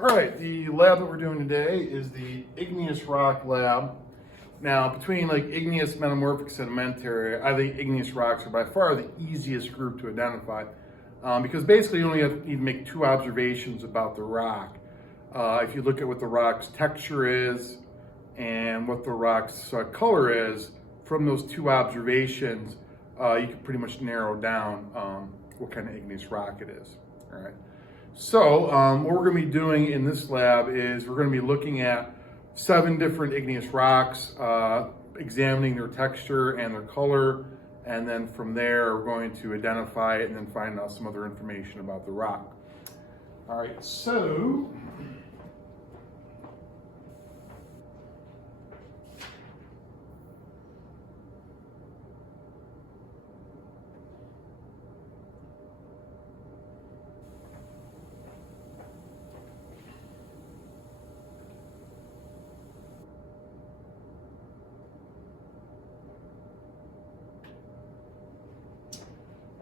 All right, the lab that we're doing today is the Igneous rock lab. Now, between like igneous, metamorphic, sedimentary, I think igneous rocks are by far the easiest group to identify because basically you only need to make two observations about the rock. If you look at what the rock's texture is and what the rock's color is, from those two observations, you can pretty much narrow down what kind of igneous rock it is. All right. So what we're going to be doing in this lab is we're going to be looking at 7 different igneous rocks, examining their texture and their color, and then from there we're going to identify it and then find out some other information about the rock. All right, so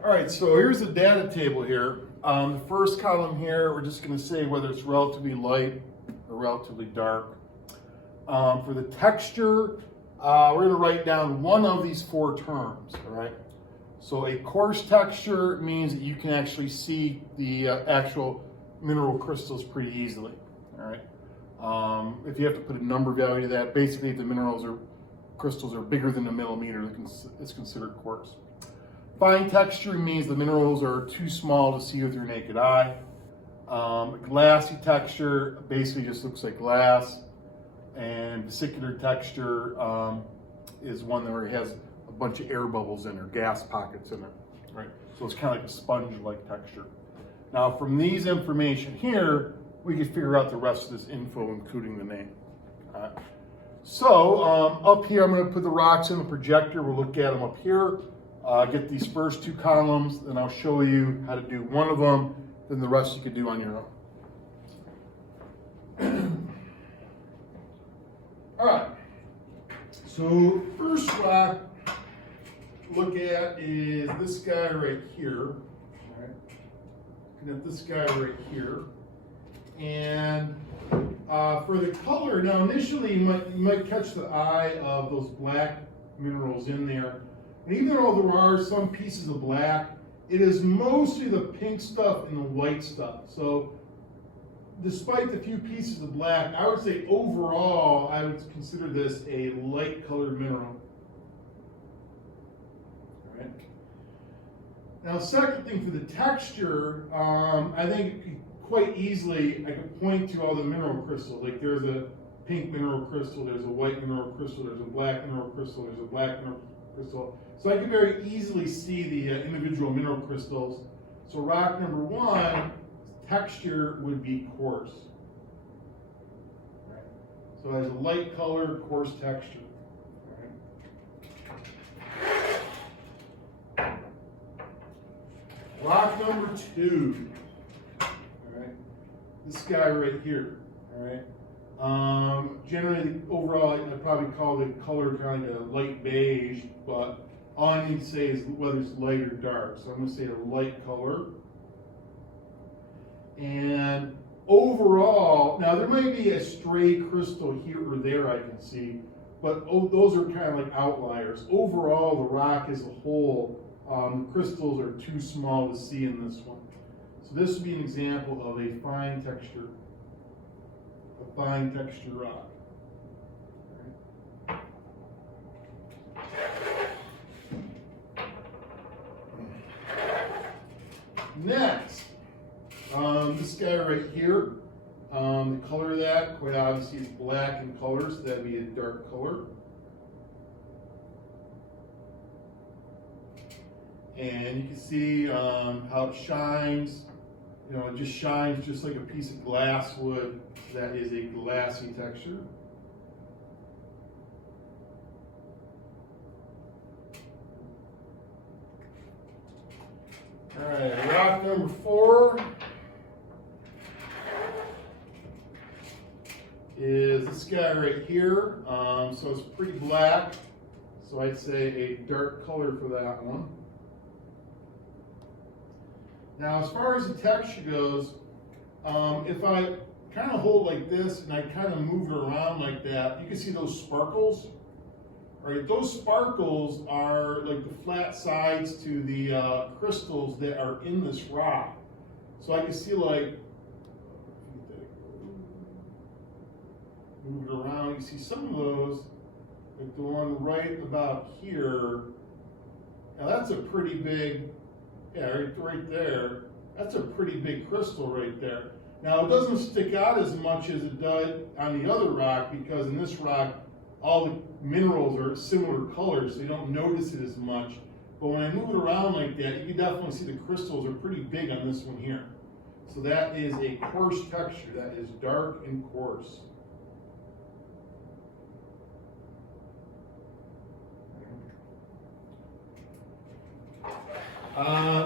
all right, so here's the data table here. The first column here, we're just going to say whether it's relatively light or relatively dark. For the texture, we're going to write down one of these 4 terms, all right? So a coarse texture means that you can actually see the actual mineral crystals pretty easily, all right? If you have to put a number value to that, basically if the crystals are bigger than a millimeter, it's considered coarse. Fine texture means the minerals are too small to see with your naked eye. Glassy texture basically just looks like glass. And vesicular texture is one where it has a bunch of air bubbles in there, gas pockets in it, right? So it's kind of like a sponge-like texture. Now from these information here, we can figure out the rest of this info, including the name. All right. So up here, I'm going to put the rocks in the projector. We'll look at them up here. Get these first 2 columns, then I'll show you how to do one of them, then the rest you could do on your own. All right, so first rock to look at is this guy right here. All right, looking at this guy right here. And for the color, now initially you might catch the eye of those black minerals in there. And even though there are some pieces of black, it is mostly the pink stuff and the white stuff. So despite the few pieces of black, I would say overall, I would consider this a light colored mineral. All right. Now, second thing for the texture, I think quite easily I can point to all the mineral crystals. Like there's a pink mineral crystal, there's a white mineral crystal, there's a black mineral crystal, there's a black mineral crystal. So I can very easily see the individual mineral crystals. So rock number 1, texture would be coarse. Right. So it has a light color, coarse texture. Right. Rock number 2. All right. This guy right here. All right. Generally, overall, I'd probably call the color kind of like a light beige, but all I need to say is whether it's light or dark. So I'm going to say a light color. And overall, now there might be a stray crystal here or there I can see, but those are kind of like outliers. Overall, the rock as a whole, the crystals are too small to see in this one. So this would be an example of a fine texture rock. Next, this guy right here, the color of that, quite obviously, is black in color, so that'd be a dark color. And you can see how it shines. You know, it just shines just like a piece of glass would. That is a glassy texture. All right, rock number 4 is this guy right here. So it's pretty black. So I'd say a dark color for that one. Now, as far as the texture goes, if I kind of hold like this, and I kind of move it around like that. You can see those sparkles. All right, those sparkles are like the flat sides to the crystals that are in this rock. So I can see like, move it around, you see some of those, like the one right about here. Now that's a pretty big, yeah, right there. That's a pretty big crystal right there. Now it doesn't stick out as much as it does on the other rock, because in this rock, all the minerals are similar colors, so you don't notice it as much. But when I move it around like that, you can definitely see the crystals are pretty big on this one here. So that is a coarse texture. That is dark and coarse.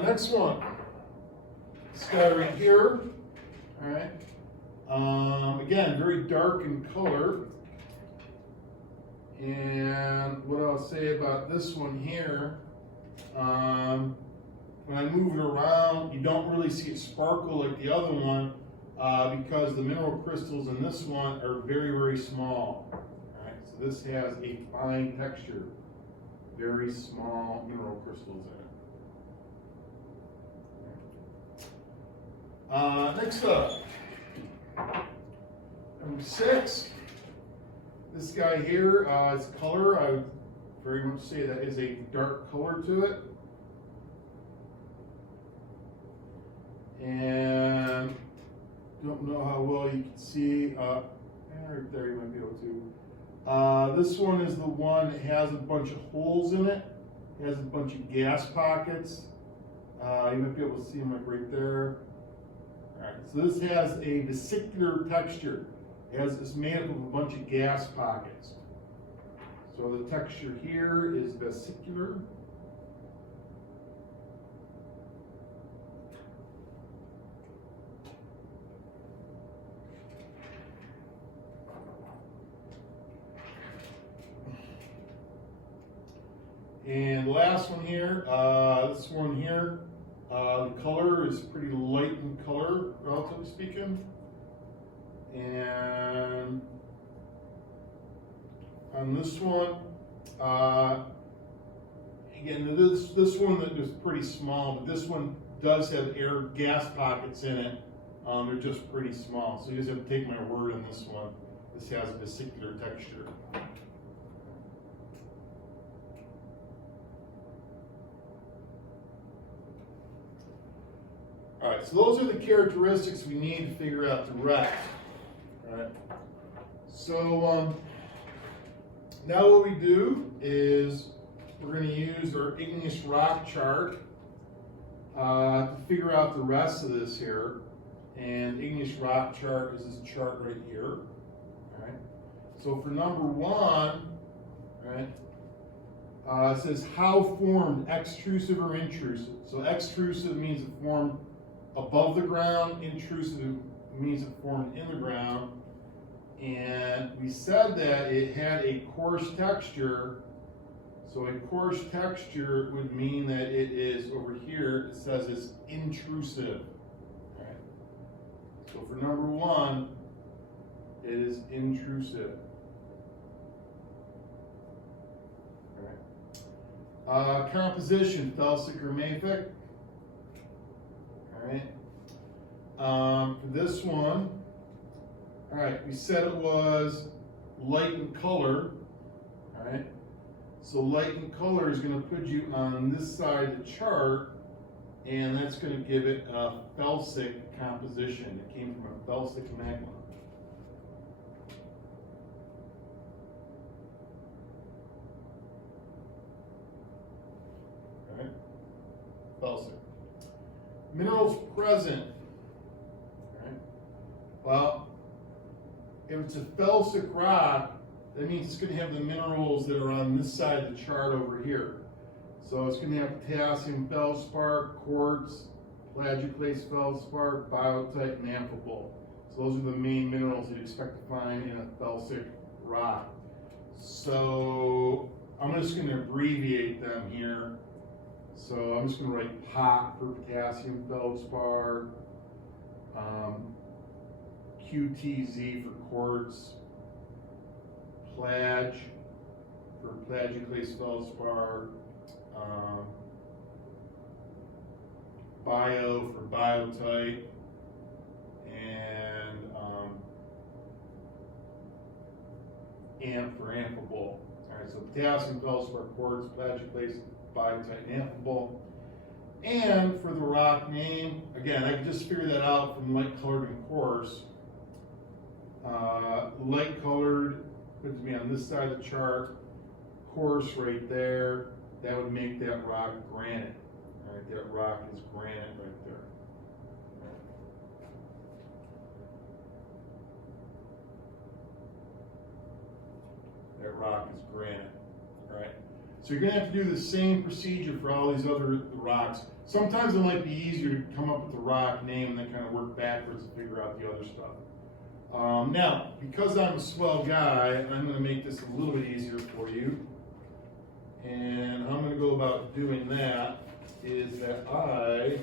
Next one. This guy right here. All right. Again, very dark in color. And what I'll say about this one here, when I move it around, you don't really see it sparkle like the other one, because the mineral crystals in this one are very, very small. All right, so this has a fine texture, very small mineral crystals in it. Next up, number 6. This guy here, its color, I would very much say that is a dark color to it. And don't know how well you can see, right there you might be able to. This one is the one that has a bunch of holes in it. It has a bunch of gas pockets. You might be able to see them like right there. All right, so this has a vesicular texture. It's made up of a bunch of gas pockets. So the texture here is vesicular. And the last one here, this one here, the color is pretty light in color, relatively speaking. And on this one, again, this one that is pretty small, but this one does have air gas pockets in it. They're just pretty small, so you just have to take my word on this one. This has a vesicular texture. All right, so those are the characteristics we need to figure out the rest. All right. So now what we do is we're going to use our igneous rock chart to figure out the rest of this here. And igneous rock chart is this chart right here. All right. So for number 1, right, it says how formed, extrusive or intrusive. So extrusive means it formed above the ground, intrusive means it formed in the ground. And we said that it had a coarse texture. So a coarse texture would mean that it is over here, it says it's intrusive. Right? So for number 1, it is intrusive. Right. Composition, Felsic or Mafic. All right. For this one, all right, we said it was light in color. All right. So light in color is going to put you on this side of the chart, and that's going to give it a felsic composition. It came from a felsic magma. All right. Felsic. Minerals present. All right. Well, if it's a felsic rock, that means it's going to have the minerals that are on this side of the chart over here. So it's going to have potassium feldspar, quartz, plagioclase feldspar, biotite, and amphibole. So those are the main minerals you'd expect to find in a felsic rock. So I'm just going to abbreviate them here. So I'm just going to write POT for potassium feldspar, QTZ for quartz, plage for plagioclase feldspar, bio for biotite, and amp for amphibole. All right, so potassium feldspar, quartz, plagioclase, biotite, and amphibole. And for the rock name, again, I can just figure that out from light colored and coarse. Light colored puts me on this side of the chart, coarse right there. That would make that rock granite. All right, that rock is granite right there. That rock is granite. All right. So you're going to have to do the same procedure for all these other rocks. Sometimes it might be easier to come up with the rock name and then kind of work backwards to figure out the other stuff. Now, because I'm a swell guy, I'm going to make this a little bit easier for you. And how I'm going to go about doing that is that I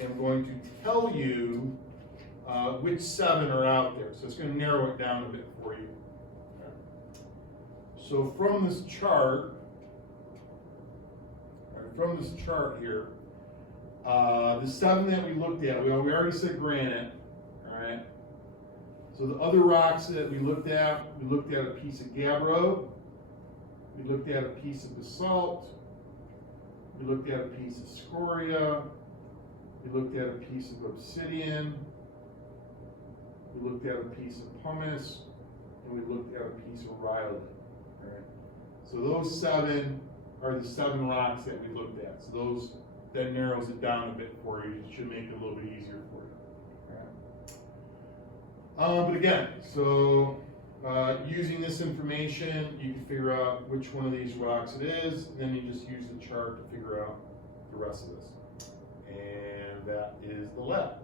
am going to tell you which 7 are out there. So it's going to narrow it down a bit for you. Okay. So from this chart, here, the 7 that we looked at, we already said granite, all right? So the other rocks that we looked at a piece of gabbro, we looked at a piece of basalt, we looked at a piece of scoria, we looked at a piece of obsidian, we looked at a piece of pumice, and we looked at a piece of rhyolite, all right? So those 7 are the 7 rocks that we looked at. So that narrows it down a bit for you. It should make it a little bit easier for you. All right. But again, so using this information, you can figure out which one of these rocks it is, and then you just use the chart to figure out the rest of this. And that is the lab.